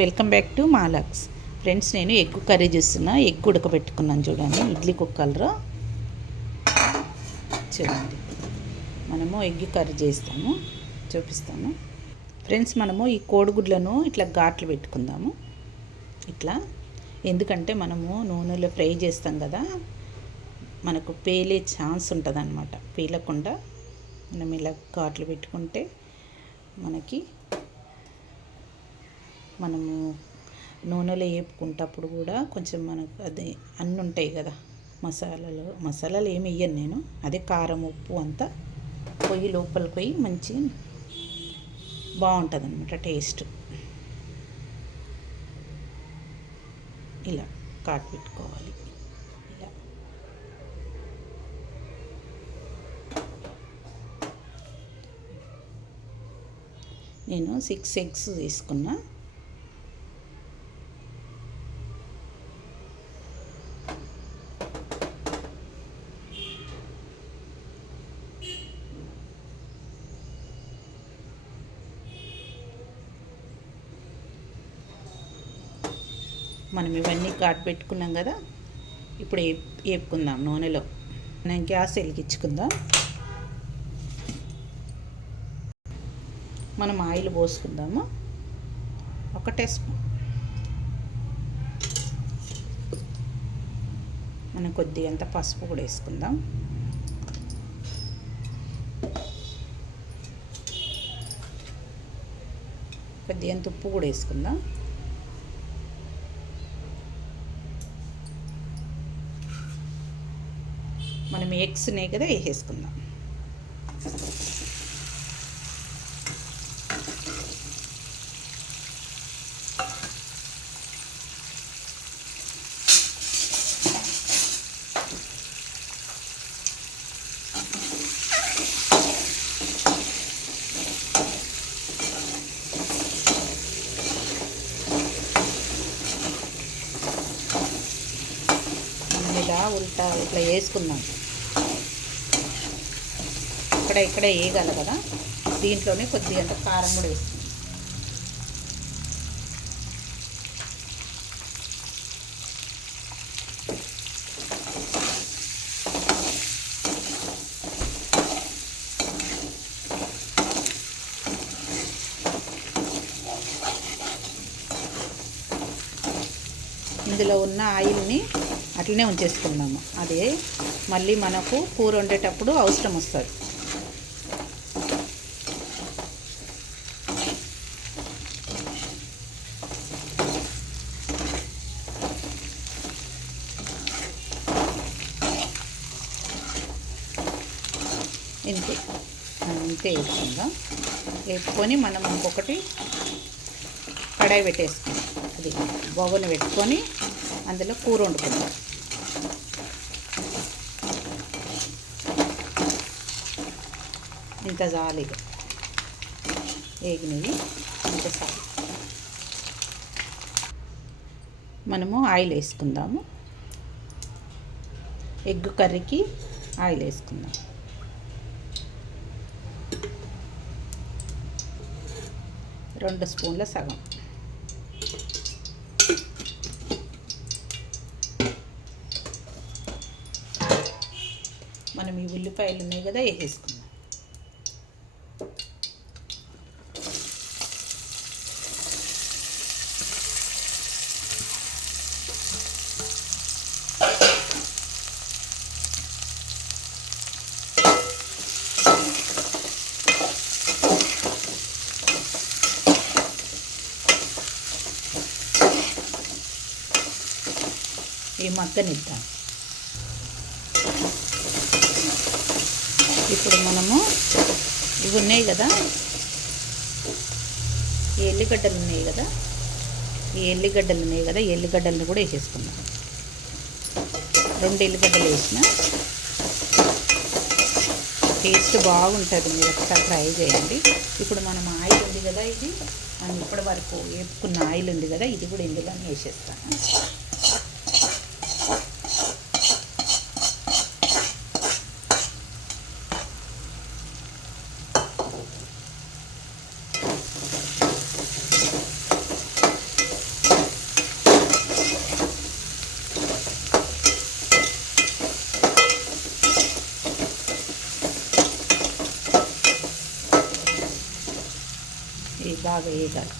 Welcome back to మాలాక్స్. Friends, నేను egg curry చేస్తున్నా. ఎగ్ ఉడకబెట్టుకున్నాను చూడండి, ఇడ్లీ కుక్కర్లో. చూడండి, మనము ఎగ్ కర్రీ చేస్తాము, చూపిస్తాము. ఫ్రెండ్స్, మనము ఈ కోడిగుడ్లను ఇట్లా ఘాట్లు పెట్టుకుందాము. ఇట్లా ఎందుకంటే మనము నూనెలో ఫ్రై చేస్తాం కదా, మనకు పేలే ఛాన్స్ ఉంటుంది అన్నమాట. పేలకుండా మనం ఇలా ఘాట్లు పెట్టుకుంటే మనము నూనెలో వేపుకుంటప్పుడు కూడా కొంచెం మనకు అదే అన్నీ ఉంటాయి కదా, మసాలాలు ఏమి వేయను నేను. అదే కారం, ఉప్పు అంతా పొయ్యి లోపలికి పోయి మంచి బాగుంటుంది అన్నమాట టేస్ట్. ఇలా కాటు పెట్టుకోవాలి. ఇలా నేను 6 ఎగ్స్ తీసుకున్నా. మనం ఇవన్నీ ఘాటు పెట్టుకున్నాం కదా, ఇప్పుడు వేపుకుందాం నూనెలో. మనం గ్యాస్ వెలిగించుకుందాం. మనం ఆయిల్ పోసుకుందాము, 1 స్పూన్. మనం కొద్దిగంత పసుపు కూడా వేసుకుందాం. కొద్దిగంత ఉప్పు కూడా వేసుకుందాం. మనం ఎగ్స్ ఉన్నాయి కదా, వేసేసుకుందాం. ఇలా ఉల్టా ఇట్లా వేసుకుందాం. ఇక్కడ వేయగల కదా, దీంట్లోనే కొద్దిగంత కారం కూడా వేస్తుంది. ఇందులో ఉన్న ఆయిల్ని అట్లనే ఉంచేసుకున్నాము. అదే మళ్ళీ మనకు కూర వండేటప్పుడు అవసరం వస్తుంది. ఇంతే వేసుకుందాం. వేసుకొని మనం ఇంకొకటి కడాయి పెట్టేసుకుందాం. అది బొగను పెట్టుకొని అందులో కూర వండుకుందాం. ఇంత చాలు, వేగినవి ఇంత చాలు. మనము ఆయిల్ వేసుకుందాము. ఎగ్ కర్రీకి ఆయిల్ వేసుకుందాం. రెండు స్పూన్ల సగం. మనం ఈ ఉల్లిపాయలు ఉన్నాయి కదా, వేసేసుకుందాం. ఈ మగ్గనిద్దాం. ఇప్పుడు మనము ఇవి ఉన్నాయి కదా, ఈ ఎల్లిగడ్డలు ఉన్నాయి కదా, ఎల్లిగడ్డలను కూడా వేసేసుకుందాం. 2 ఎల్లిగడ్డలు వేసిన టేస్ట్ బాగుంటుంది. మీరు ఒకసారి ట్రై చేయండి. ఇప్పుడు మనం ఆయిల్ ఉంది కదా, ఇది మనం ఇప్పటి వరకు వేపుకున్న ఆయిల్ ఉంది కదా, ఇది కూడా ఇందులో వేసేస్తాను. బాగా వేగాలి.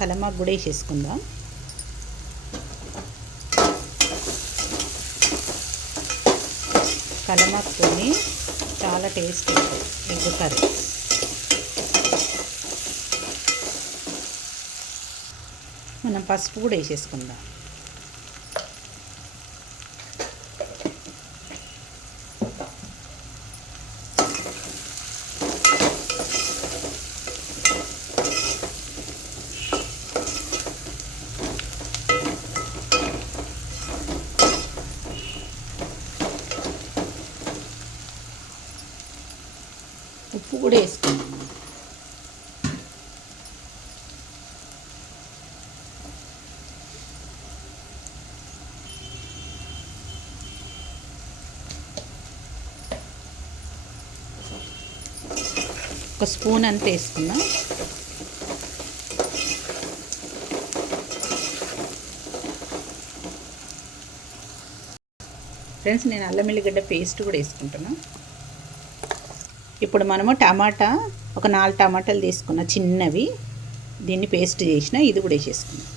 కలమాకు కూడా వేసేసుకుందాం. కలమాకుతోని చాలా టేస్ట్ ఉంటుంది ఎగ్ కర్రీ. మనం పసుపు కూడా వేసేసుకుందాం. ఉప్పు కూడా వేసుకుందాం. ఒక స్పూన్ అంత వేసుకుందాం. ఫ్రెండ్స్, నేను అల్లం ఎల్లిగడ్డ పేస్ట్ కూడా వేసుకుంటున్నాను. ఇప్పుడు మనము టమాటా ఒక 4 టమాటాలు తీసుకున్న చిన్నవి, దీన్ని పేస్ట్ చేసిన, ఇది కూడా వేసేసుకున్నాం.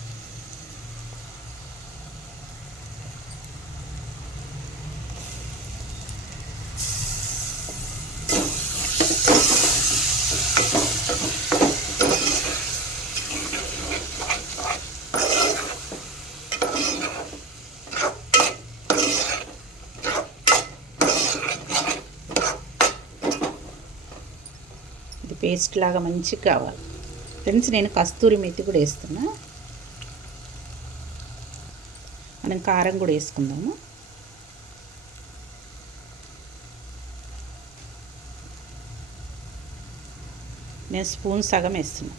ఇది పేస్ట్ లాగా మంచిగా కావాలి. ఫ్రెండ్స్, నేను కస్తూరి మెతి కూడా వేస్తున్నా. మనం కారం కూడా వేసుకుందాము. నేను స్పూన్ సగం వేస్తున్నా.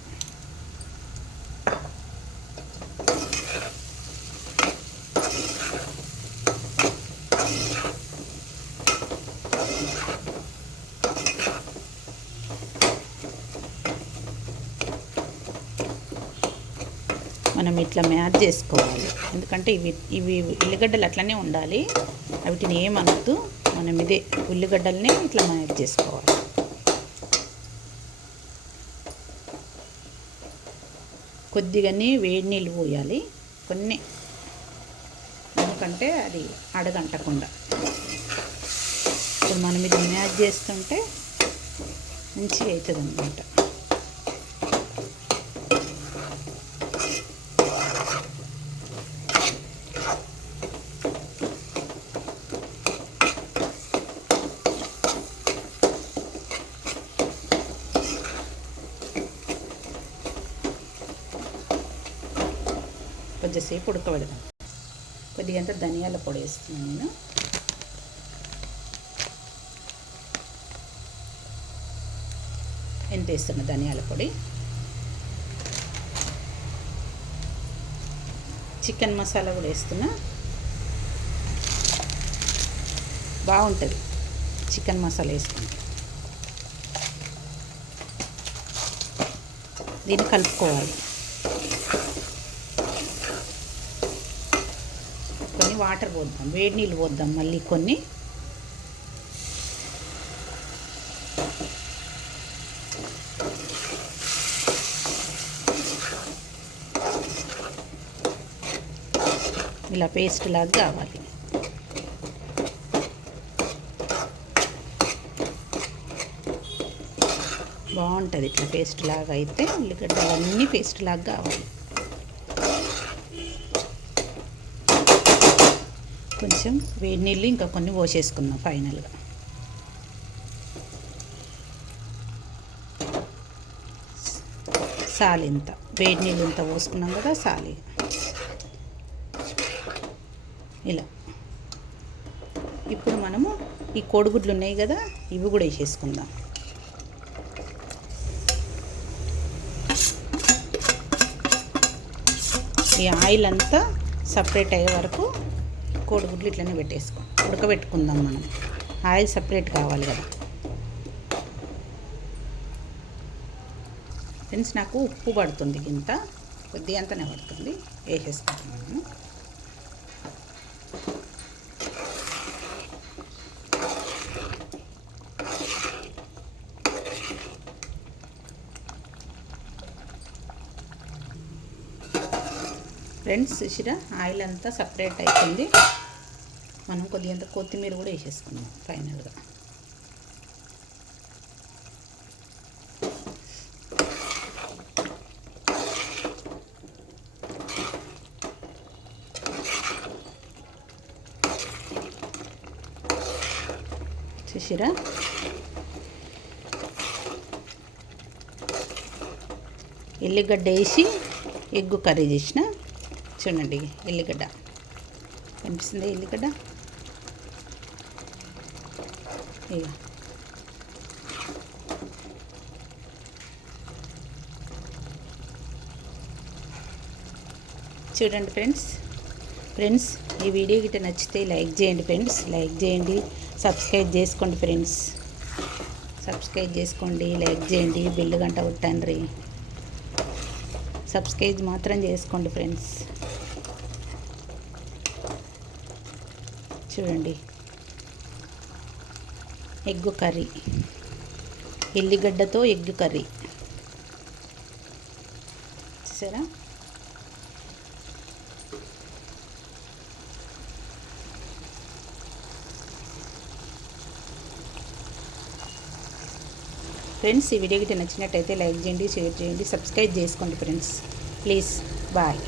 మనం ఇట్లా మ్యాచ్ చేసుకోవాలి. ఎందుకంటే ఇవి ఉల్లిగడ్డలు అట్లనే ఉండాలి, వీటిని ఏమనొద్దు. మనం ఇదే ఉల్లిగడ్డలనే ఇట్లా మ్యాచ్ చేసుకోవాలి. కొద్దిగానే వేడి నీళ్ళు పోయాలి, కొన్ని, ఎందుకంటే అది అడగంటకుండా. ఇప్పుడు మనం ఇది మ్యాచ్ చేస్తుంటే మంచిగా అవుతుంది అన్నమాట. కొద్దిసేపు ఉడకబెడదాం. కొద్దిగా అంత ధనియాల పొడి వేస్తున్నాను నేను. ఎంత వేస్తున్నా ధనియాల పొడి. చికెన్ మసాలా కూడా వేస్తున్నా. బాగుంటుంది చికెన్ మసాలా వేసుకుంటే. దీన్ని కలుపుకోవాలి. కొన్ని వాటర్ పోద్దాం, వేడి నీళ్ళు పోద్దాం మళ్ళీ కొన్ని. ఇలా పేస్ట్ లాగా కావాలి. బాగుంటుంది ఇట్లా పేస్ట్ లాగా అయితే. ఉల్లిగడ్డలు అన్నీ పేస్ట్ లాగా కావాలి. కొంచెం వేడి నీళ్ళు ఇంకా కొన్ని పోసేసుకుందాం ఫైనల్గా. సాలి ఇంత వేడి నీళ్ళు ఇంత పోసుకున్నాం కదా, సాలి ఇలా. ఇప్పుడు మనము ఈ కోడిగుడ్లు ఉన్నాయి కదా, ఇవి కూడా వేసేసుకుందాం. ఈ ఆయిల్ అంతా సపరేట్ అయ్యే వరకు కోడిగుడ్లు ఇట్లనే ఉడకబెట్టుకుందాం. మనం ఆయిల్ సపరేట్ కావాలి కదా. ఫ్రెండ్స్, నాకు ఉప్పు పడుతుంది, ఇంత కొద్దిగా అంతనే పడుతుంది, వేసేసుకుంటున్నాను. ఫ్రెండ్స్ చూసిరా ఆయిల్ అంతా సపరేట్ అయిపోయింది. మనం కొద్దిగా కొత్తిమీర కూడా వేసేసుకుందాం ఫైనల్గా. చూసిరా ఎల్లిగడ్డ వేసి ఎగ్గు కర్రీ చేసిన. చూడండి ఎల్లిగడ్డ కనిపిస్తుంది, ఎల్లిగడ్డ ఇక చూడండి ఫ్రెండ్స్ ఈ వీడియో గిట్ట నచ్చితే లైక్ చేయండి ఫ్రెండ్స్, లైక్ చేయండి, సబ్స్క్రైబ్ చేసుకోండి ఫ్రెండ్స్, సబ్స్క్రైబ్ చేసుకోండి, లైక్ చేయండి, బెల్ గంట కొట్టండి. సబ్స్క్రైబ్ మాత్రం చేసుకోండి ఫ్రెండ్స్. చూడండి ఎగ్గు కర్రీ, ఎల్లిగడ్డతో ఎగ్గు కర్రీ చూసారా. ఫ్రెండ్స్ ఈ వీడియో గిట్ట నచ్చినట్టయితే లైక్ చేయండి, షేర్ చేయండి, సబ్స్క్రైబ్ చేసుకోండి ఫ్రెండ్స్ ప్లీజ్. బాయ్.